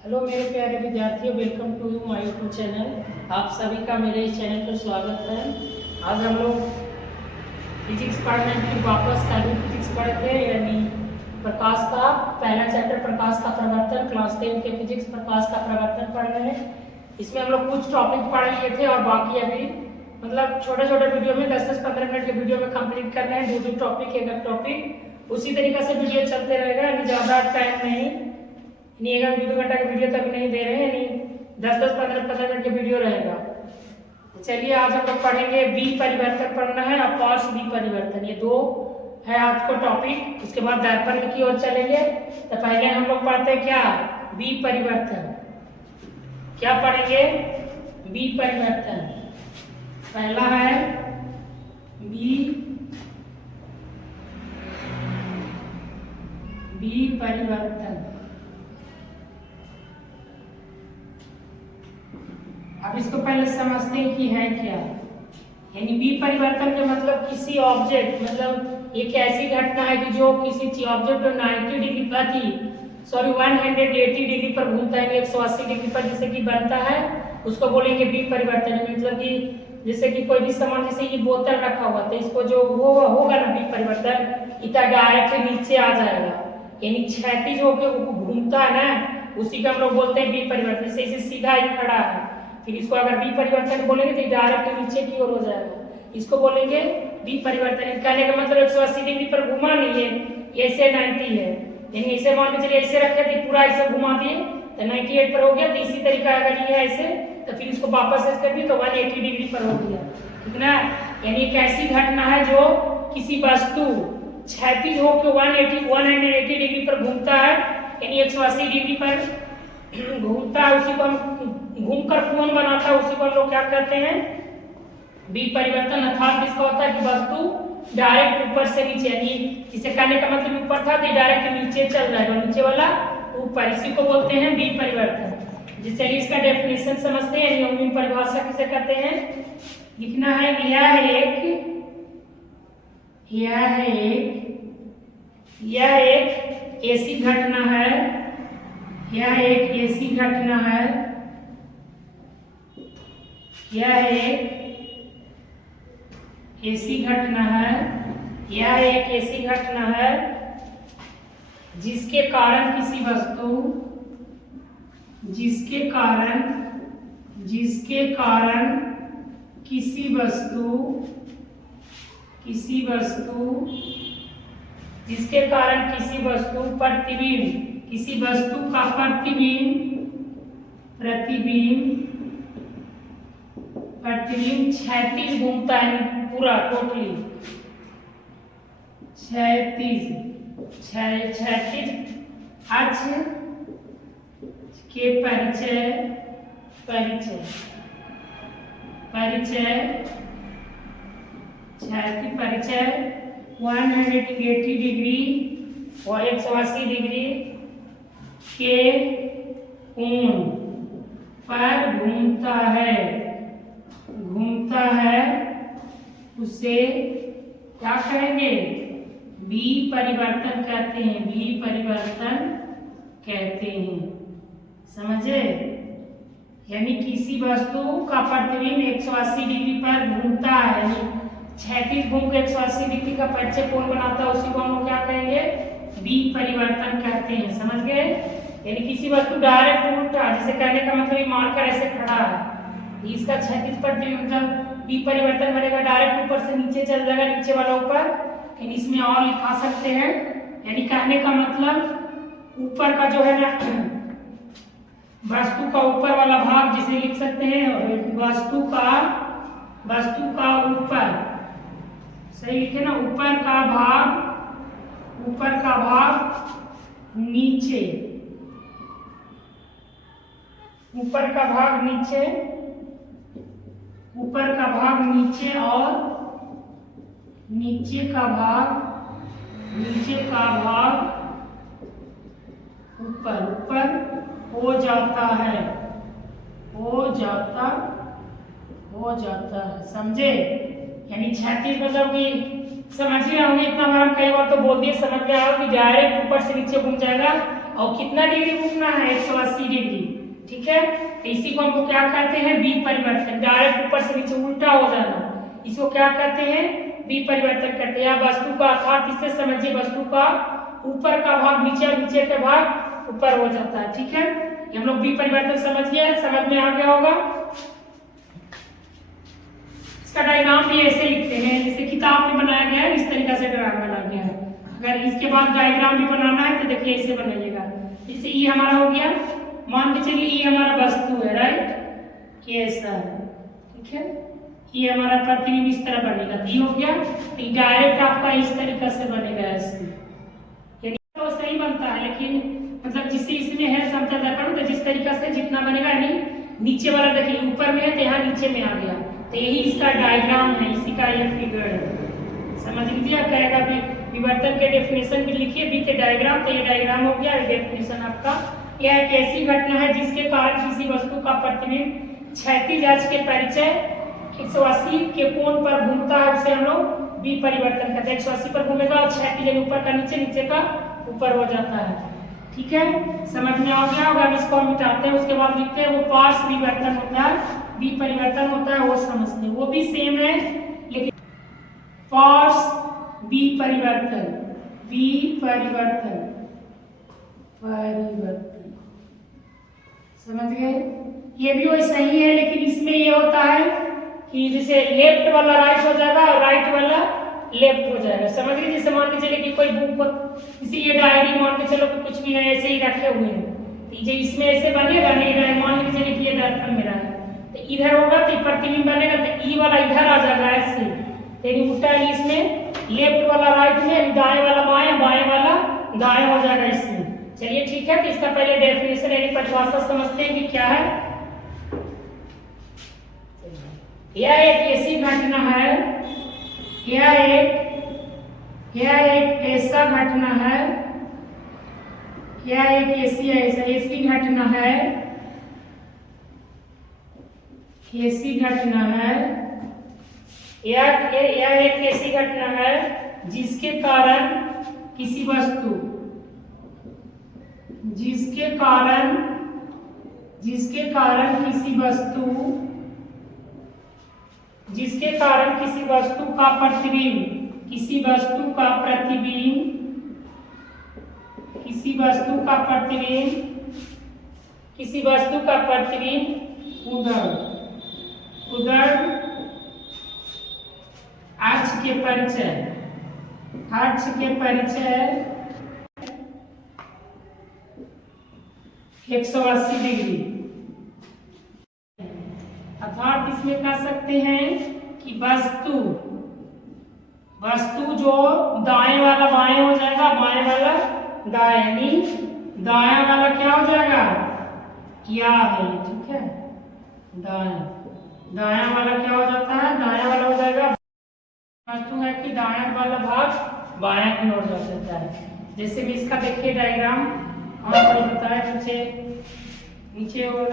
Hello मेरे प्यारे विद्यार्थियों, welcome to you my YouTube channel. आप सभी का मेरे इस चैनल पर स्वागत है। आज हम लोग फिजिक्स पढ़ने की वापस कभी फिजिक्स पढ़ते हैं, यानी प्रकाश का पहला चैप्टर प्रकाश का प्रवर्तन, क्लास 10 के फिजिक्स प्रकाश का प्रवर्तन पढ़ रहे हैं। इसमें हम लोग कुछ टॉपिक पढ़ लिए थे और बाकी अभी मतलब छोटे छोटे वीडियो में 10-15 मिनट के वीडियो में कंप्लीट करना है। दो टॉपिक एक टॉपिक उसी तरीके से वीडियो चलते रहेगा, यानी ज़्यादा टाइम नहीं, एक दो घंटा का वीडियो तक नहीं दे रहे हैं, यानी 10-15 मिनट का वीडियो रहेगा। चलिए आज हम लोग पढ़ेंगे बी परिवर्तन पढ़ना है और कॉस बी परिवर्तन, ये दो है आज को टॉपिक। उसके बाद दर्पण की ओर चलेंगे। तो पहले हम लोग पढ़ते हैं क्या, बी परिवर्तन। क्या पढ़ेंगे, बी परिवर्तन। पहला है बी परिवर्तन। अब इसको पहले समझते हैं कि है क्या। यानी बी परिवर्तन का मतलब किसी ऑब्जेक्ट, मतलब एक ऐसी घटना है कि जो किसी ऑब्जेक्ट 90 डिग्री पर 180 डिग्री पर घूमता है, 180 डिग्री पर जैसे कि बनता है, उसको बोलेंगे बी परिवर्तन। मतलब कि जैसे कि कोई भी सामान, जैसे ये बोतल रखा हुआ तो इसको जो होगा ना बी परिवर्तन, इतना डायरेक्ट नीचे आ जाएगा, यानी क्षैतिज होकर घूमता है ना, उसी का हम लोग बोलते हैं बी परिवर्तन। जैसे इसे सीधा ही खड़ा है, फिर इसको अगर बी परिवर्तन बोलेंगे तो डायरेक्ट नीचे की ओर हो जाएगा, इसको बोलेंगे बी परिवर्तन। कहने का मतलब 180 डिग्री पर घुमा नहीं है, ऐसे 90 है, यानी ऐसे मान के चलिए ऐसे रखे थे, पूरा ऐसे घुमा दिए तो 98 पर हो गया। तो इसी तरीका अगर ये है ऐसे तो फिर इसको वापस ऐसे कर दिए तो 180 डिग्री पर हो गया, ठीक ना। यानी एक ऐसी घटना है जो किसी वस्तु क्षैतिज होकर 180 डिग्री पर घूमता है, यानी 180 डिग्री पर घूमता है, उसी को हम घूमकर कोण बनाता है, उसी को हम लोग क्या कहते हैं, बी परिवर्तन। अर्थात इसका होता है कि वस्तु डायरेक्ट ऊपर से नीचे, यानी इसे कहने का मतलब ऊपर था तो डायरेक्ट नीचे चल जाएगा, नीचे वाला ऊपर, इसी को बोलते हैं बी परिवर्तन। जिससे इसका डेफिनेशन समझते हैं, यानी परिभाषा किसे कहते हैं, लिखना है यह एक ऐसी घटना है, यह एक ऐसी घटना है, यह एक ऐसी घटना है, यह एक ऐसी घटना है जिसके कारण किसी वस्तु प्रतिबिंब, किसी वस्तु का प्रतिबिंब क्षैतिज घूमता है, पूरा टोटली क्षैतिज अक्ष के परिचय 180 डिग्री और 180 डिग्री के कोण पर घूमता है, उसे क्या कहेंगे, बी परिवर्तन कहते हैं, बी परिवर्तन कहते हैं, समझे। यानी किसी वस्तु का प्रतिबिंब 180 डिग्री पर घूमता है, यानी क्षैतिज घूम के 180 डिग्री का परिचय कोण बनाता है, उसी को हम लोग क्या कहेंगे, बी परिवर्तन कहते हैं, समझ गए। यानी किसी वस्तु डायरेक्ट उल्टा, जैसे कहने का मतलब मारकर ऐसे खड़ा है, इसका क्षैतिज प्रतिबिंब मतलब बी परिवर्तन बनेगा, डायरेक्ट ऊपर से नीचे चल जाएगा, नीचे वाला ऊपर। यानी इसमें और लिखा सकते हैं, यानी कहने का मतलब ऊपर का जो है ना, वस्तु का ऊपर वाला भाग जिसे लिख सकते हैं वस्तु का ऊपर, सही लिखे ना, ऊपर का भाग नीचे, ऊपर का भाग नीचे और नीचे का भाग ऊपर हो जाता है, समझे। यानी क्षैतिज मतलब कि समझ ही होंगे, इतना बार हम कई बार तो बोल दिए, समझ में आओ कि डायरेक्ट ऊपर से नीचे घूम जाएगा, और कितना डिग्री घूमना है, 180 डिग्री। ठीक है, तो इसी को हमको क्या कहते हैं, बी परिवर्तन। डायरेक्ट ऊपर से नीचे उल्टा हो जाना, इसको क्या कहते हैं, बी परिवर्तन कहते हैं। या वस्तु का अर्थात इससे समझिए वस्तु का ऊपर का भाग नीचे और नीचे का भाग ऊपर हो जाता है। ठीक है, ये हम लोग बी परिवर्तन समझ गए, समझ में आ गया होगा। इसका डायग्राम भी ऐसे लिखते हैं जैसे किताब में बनाया गया है, इस तरीके से डायग्राम बना गया है। अगर इसके बाद डायग्राम भी बनाना है तो देखिए ऐसे बनाइएगा। जैसे ये हमारा हो गया, मान के चलिए ये हमारा वस्तु है, राइट, ये ऐसा है। ठीक है, ये हमारा प्रतिबिंब इस तरह बनेगा, ये हो गया। तो डायरेक्ट आपका इस तरीके से बनेगा ऐसे, यानी तो सही बनता है, लेकिन मतलब जिससे इसमें है समतल दर्पण, तो जिस तरीके से जितना बनेगा, यानी नीचे वाला देखिए ऊपर में है तो यहाँ नीचे में आ गया, तो यही इसका डायग्राम है, इसी का ये फिगर है। समझ लीजिए, कहेगा विवर्तन के डेफिनेशन भी लिखिए विद डायग्राम, तो ये डायग्राम हो गया, डेफिनेशन आपका। यह एक ऐसी घटना है जिसके कारण किसी वस्तु का प्रतिबिंब क्षैतिज अक्ष के परिचय 180 के कोण पर घूमता है, उसे हम लोग बी परिवर्तन कहते हैं। 180 पर घूमेगा और क्षैतिज ऊपर का नीचे, नीचे का ऊपर हो जाता है। ठीक है, समझ में आ गया होगा। अब इसको हम मिटाते हैं, उसके बाद लिखते हैं वो पार्श्व विवर्तन होता है, बी परिवर्तन होता है, वो समझते हैं। वो भी सेम है, लेकिन पार्श्व बी परिवर्तन, बी परिवर्तन, परिवर्तन, समझ गए। ये भी वैसा ही है, लेकिन इसमें ये होता है कि जैसे लेफ्ट वाला राइट हो जाएगा और राइट वाला लेफ्ट हो जाएगा। समझ गए, जैसे मान के चलिए कि कोई बुक, जैसे ये डायरी मान के चलो कि कुछ भी है ऐसे ही रखे हुए हैं, तो ये इसमें ऐसे बनेगा नहीं, मान के चलिए कि ये दर्पण मेरा है, तो इधर होगा तो प्रतिबिंब बनेगा, तो ई वाला इधर आ जाएगा ऐसे, लेकिन उल्टा इसमें लेफ्ट वाला राइट में, दाएं वाला बाएं, बाएं वाला दाएं हो जाएगा इसमें। चलिए ठीक है, तो इसका पहले डेफिनेशन यानी परिभाषा समझते हैं कि क्या है। यह एक ऐसी घटना है, यह एक ऐसा घटना है, यह एक ऐसी घटना है, ऐसी घटना है, यह एक ऐसी घटना है जिसके कारण किसी वस्तु, जिसके कारण किसी वस्तु का प्रतिबिंब, किसी वस्तु का प्रतिबिंब उधर अक्ष के परिचय 180 डिग्री, अर्थात इसमें कह सकते हैं कि वस्तु जो दाएं वाला बाएं हो जाएगा, बाएं वाला दाएं, यानी दायां वाला क्या हो जाएगा, क्या है, ठीक है, दायां वाला क्या हो जाता है, दायां वाला हो जाएगा, वस्तु है कि दायां वाला भाग बायां की ओर जा सकता है। जैसे भी इसका देखिए डायग्राम आपको बताया, नीचे और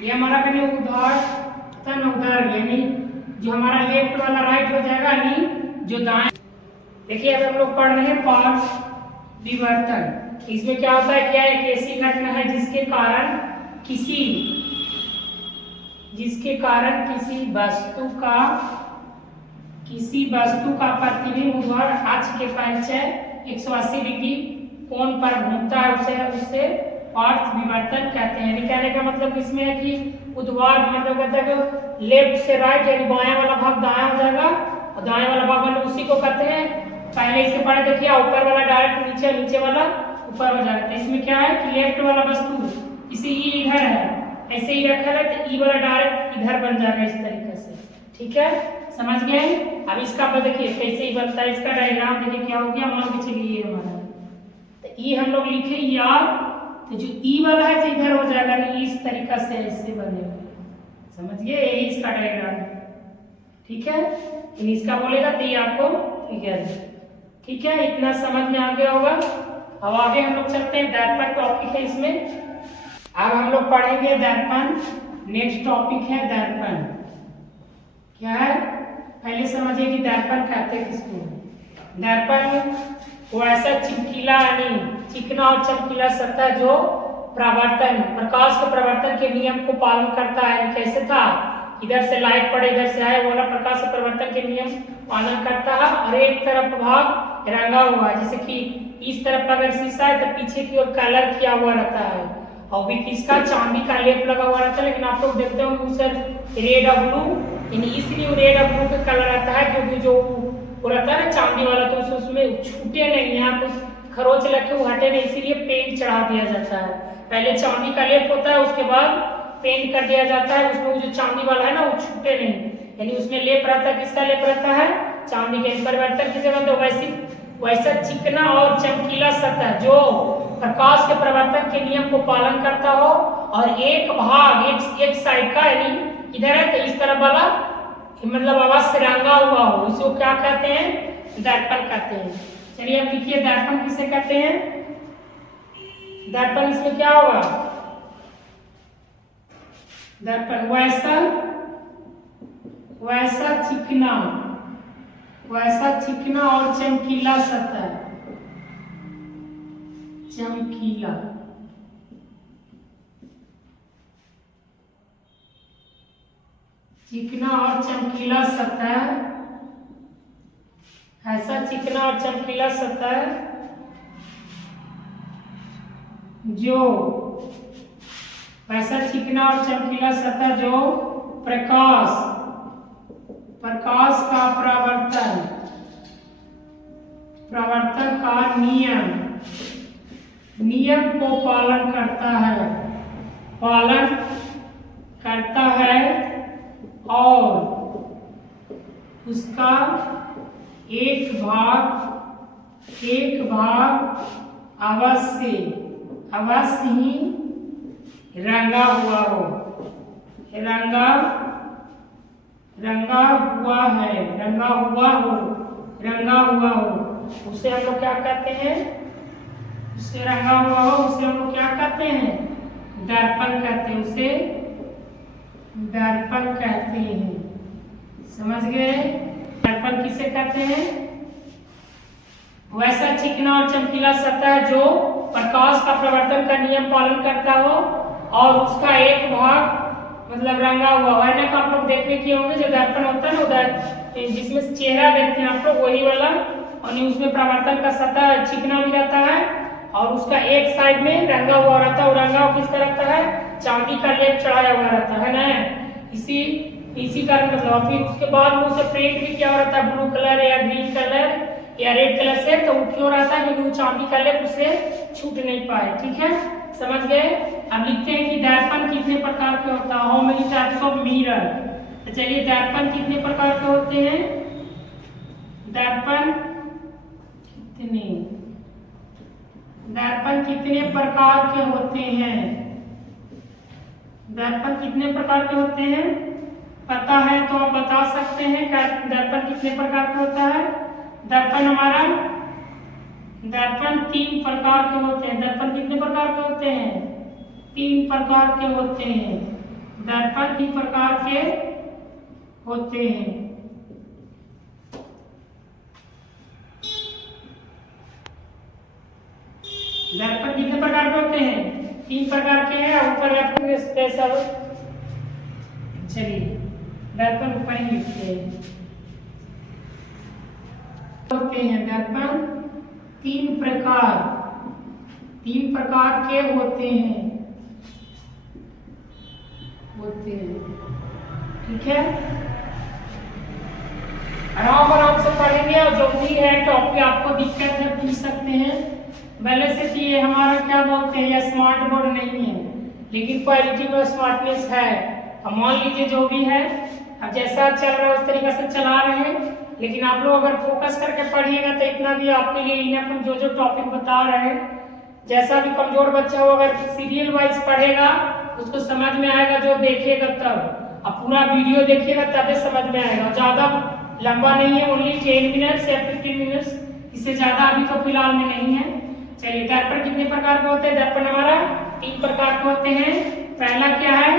ये हमारा कहीं उधर, यानी जो हमारा लेफ्ट वाला राइट हो जाएगा, यानी जो दाएं। देखिए अब हम लोग पढ़ रहे हैं पार्श्व विवर्तन। इसमें क्या होता है, क्या एक ऐसी घटना है जिसके कारण किसी वस्तु का प्रतिबिंब ऊर्ध्वाधर अक्ष के परिचय 180 डिग्री कोण पर घूमता है, उससे पार्श्व विवर्तन कहते हैं। यानी कहने का मतलब इसमें है कि ऊर्ध्वाधर मतलब कहते हैं लेफ्ट से राइट, यानी बायां वाला भाग दायां हो जाएगा और दाएं वाला भाग मतलब उसी को कहते हैं, पहले इसके पढ़े देखिए, ऊपर वाला डायरेक्ट नीचे, नीचे वाला ऊपर हो जाएगा। तो इसमें क्या है कि लेफ्ट वाला वस्तु इसे ई इधर है, ऐसे ही रखा है, तो ई वाला डायरेक्ट इधर बन जाएगा इस तरीके से। ठीक है, समझ गए। अब इसका पर देखिए कैसे ही बनता है, इसका डायग्राम देखिए क्या हो गया, मान के चलिए ये हमारा, तो ई हम लोग लिखे यार, तो जो ई वाला है इधर हो जाएगा, नहीं इस तरीका से ऐसे बनेगा, समझिए, यही इसका डायग्राम है। ठीक है, इसका बोलेगा तो ये आपको फिगर है। ठीक है, इतना समझ में आ गया होगा। अब आगे हम लोग चलते हैं, दर्पण टॉपिक है इसमें। अब हम लोग पढ़ेंगे दर्पण, नेक्स्ट टॉपिक है दर्पण। क्या है, पहले समझिए कि दर्पण कहते किसको, दर्पण वो ऐसा चिमकीला यानी चिकना और चमकीला सतह जो प्रवर्तन प्रकाश के प्रवर्तन के नियम को पालन करता है। कैसे था, इधर से लाइट पड़े इधर से आए, वो वाला प्रकाश के प्रवर्तन के नियम पालन करता है। और एक तरफ भाग रंगा हुआ है, जैसे कि इस तरफ अगर शीशा है तो पीछे की ओर कलर किया हुआ रहता है और भी किसका चांदी का लेप लगा हुआ रहता है। लेकिन आप लोग देखते होंगे सर रेड और ब्लू, यानी इसलिए रेड और ब्लू का कलर आता है क्योंकि जो वो रहता है ना चांदी वाला, तो उसमें छूटे नहीं है, कुछ खरोच लगे वो हटे नहीं, इसीलिए पेंट चढ़ा दिया जाता है। पहले चांदी का लेप होता है, उसके बाद पेंट कर दिया जाता है। उसमें जो चांदी वाला है ना वो छूटे नहीं, यानी उसमें लेप रहता है, किसका लेप रहता है, चांदी के। परिवर्तन की जगह तो वैसा चिकना और चमकीला सतह जो प्रकाश के प्रवर्तन के नियम को पालन करता हो और एक भाग एक साइड का यानी इधर है तो इस तरफ वाला मतलब आवाज से रंगा हुआ हो, इसको क्या कहते हैं, दर्पण कहते हैं। चलिए अब लिखिए दर्पण किसे कहते हैं। दर्पण इसमें क्या होगा, दर्पण वैसा चिकना और चमकीला सतह, चमकीला चिकना और चमकीला सतह, ऐसा चिकना और चमकीला सतह जो वैसा चिकना और चमकीला सतह जो प्रकाश का प्रवर्तन का नियम को पालन करता है और उसका एक भाग अवश्य ही रंगा हुआ हो, उसे हम लोग क्या कहते हैं, उससे रंगा हुआ हो उसे हम लोग क्या कहते हैं, दर्पण कहते हैं, उसे दर्पण कहते हैं। समझ गए, दर्पण किसे कहते हैं, वैसा चिकना और चमकीला सतह जो प्रकाश का प्रवर्तन का नियम पालन करता हो और उसका एक भाग मतलब रंगा हुआ है ना। आप लोग देखने किए होंगे जो दर्पण होता है ना उधर जिसमें चेहरा देखते हैं आप लोग, वही वाला, और उसमें प्रवर्तन का सतह चिकना भी रहता है और उसका एक साइड में रंगा हुआ रहता है। और रंगा हुआ किसका रहता है, चांदी का लेप चढ़ाया हुआ रहता है ना, इसी कारण मतलब। फिर उसके बाद में उसे पेंट भी किया हुआ रहता है ब्लू कलर या ग्रीन कलर या रेड कलर से, तो वो क्यों रहता है क्योंकि वो चांदी का लेप उसे छूट नहीं पाए। ठीक है, समझ गए। अब लिखते हैं कि दर्पण कितने प्रकार के होता है, how many types of mirror. तो चलिए दर्पण कितने प्रकार के होते हैं, दर्पण कितने प्रकार के होते हैं, दर्पण कितने प्रकार के होते हैं, पता है तो आप बता सकते हैं दर्पण कितने प्रकार के होता है। दर्पण 3 प्रकार के होते हैं। दर्पण कितने प्रकार के होते हैं, 3 प्रकार के होते हैं। दर्पण 3 प्रकार के होते हैं। दर्पण कितने प्रकार के होते हैं, 3 प्रकार के हैं। ऊपर सब चलिए दर्पण ऊपर ही लिखते हैं। होते हैं दर्पण 3 प्रकार के होते हैं। ठीक है, आराम से पढ़ेंगे और जो भी है टॉपिक आपको दिक्कत है पूछ सकते हैं। वैसे तो ये हमारा क्या बोलते हैं, ये स्मार्ट बोर्ड नहीं है लेकिन क्वालिटी में स्मार्टनेस है। अब मान लीजिए जो भी है अब जैसा चल रहा है उस तरीके से चला रहे हैं, लेकिन आप लोग अगर फोकस करके पढ़िएगा तो इतना भी आपके लिए इनफ। हम जो टॉपिक बता रहे हैं, जैसा भी कमजोर बच्चा हो अगर सीरियल वाइज पढ़ेगा उसको समझ में आएगा, जो देखेगा तब। अब पूरा वीडियो देखिएगा तभी समझ में आएगा। ज़्यादा लंबा नहीं है, ओनली 10 मिनट्स या 15 मिनट्स, इससे ज़्यादा अभी तो फिलहाल में नहीं है। चलिए दर्पण कितने प्रकार के होते हैं, दर्पण हमारा 3 प्रकार के होते हैं। पहला क्या है,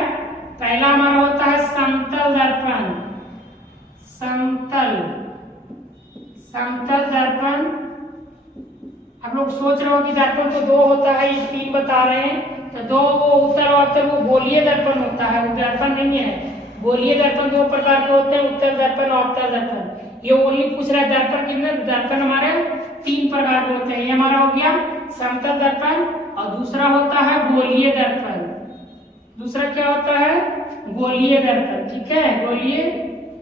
पहला हमारा होता है समतल दर्पण। समतल दर्पण, आप लोग सोच रहे हो कि दर्पण तो दो होता है, ये तीन बता रहे हैं, तो दो वो उत्तल अवतल वो गोलीय दर्पण होता है, वो दर्पण नहीं है। गोलीय दर्पण दो प्रकार के होते हैं, उत्तल दर्पण और अवतल दर्पण। ये ओनली पूछ रहा है दर्पण कितने, दर्पण हमारे तीन प्रकार के होते हैं। ये हमारा हो गया समतल दर्पण, और दूसरा होता है गोलीय दर्पण। दूसरा क्या होता है, गोलीय दर्पण, ठीक है, गोलीय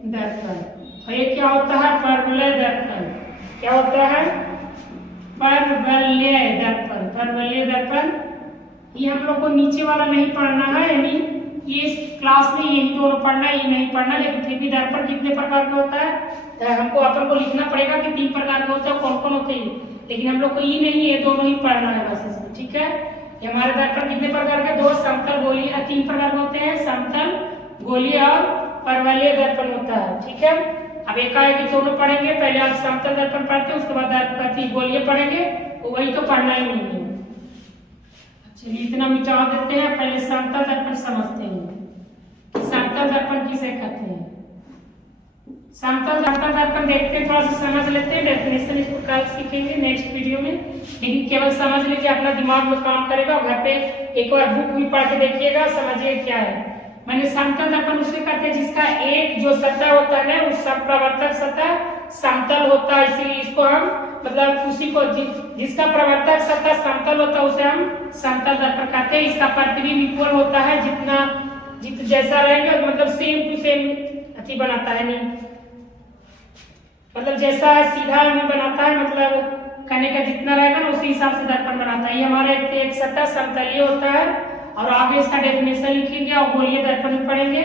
दर्पण। और ये क्या होता है, परवलय दर्पण। क्या होता है, परवलय दर्पण। परवलय दर्पण ये हम लोग को नीचे वाला नहीं पढ़ना है, यानी ये क्लास में यही दोनों पढ़ना है, ये नहीं पढ़ना, लेकिन फिर भी दर्पण कितने प्रकार का होता है हमको अपन को लिखना पड़ेगा कि तीन प्रकार के होते हैं, कौन कौन होते हैं, लेकिन हम लोग को ये नहीं, ये दोनों ही पढ़ना है बस इसमें, ठीक है। ये हमारे दर्पण कितने प्रकार के, दो समतल गोलीय, तीन प्रकार के होते हैं, समतल गोलीय और परवलय दर्पण होता है, ठीक है। अब एकाएक दोनों पढ़ेंगे, पहले आप समतल दर्पण पढ़ते हैं, उसके बाद दर्पण गोलीय पढ़ेंगे, तो वही तो पढ़ना ही नहीं है। चलिए इतना मिटा देते हैं, पहले समतल दर्पण समझते हैं। समतल दर्पण किसे कहते हैं, समतल दर्पण देखते हैं, थोड़ा सा समझ लेते हैं, डेफिनेशन इसको कल सीखेंगे नेक्स्ट वीडियो में, लेकिन केवल समझ लीजिए, अपना दिमाग में काम करेगा, घर पे एक बार बुक भी पढ़ के देखिएगा, समझिए क्या है। मैंने समतल दर्पण उसे कहते हैं जिसका एक जो सतह होता है ना, उस प्रवर्तक सतह समतल होता है, इसीलिए इसको हम मतलब उसी को जिसका प्रवर्तक सतह समतल होता है उसे हम समतल दर्पण कहते हैं। इसका प्रतिबिंब इक्वल होता है, जैसा रहेंगे, मतलब सेम टू सेम अति बनाता है, नहीं मतलब जैसा सीधा में बनाता है, मतलब कहने का जितना रहेगा ना उसी हिसाब से दर्पण बनाता है। ये हमारा एक सतह समतलीय होता है, और आगे इसका डेफिनेशन लिखेंगे और गोलीय दर्पण पढ़ेंगे।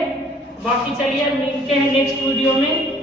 बाकी चलिए मिलते हैं नेक्स्ट वीडियो में।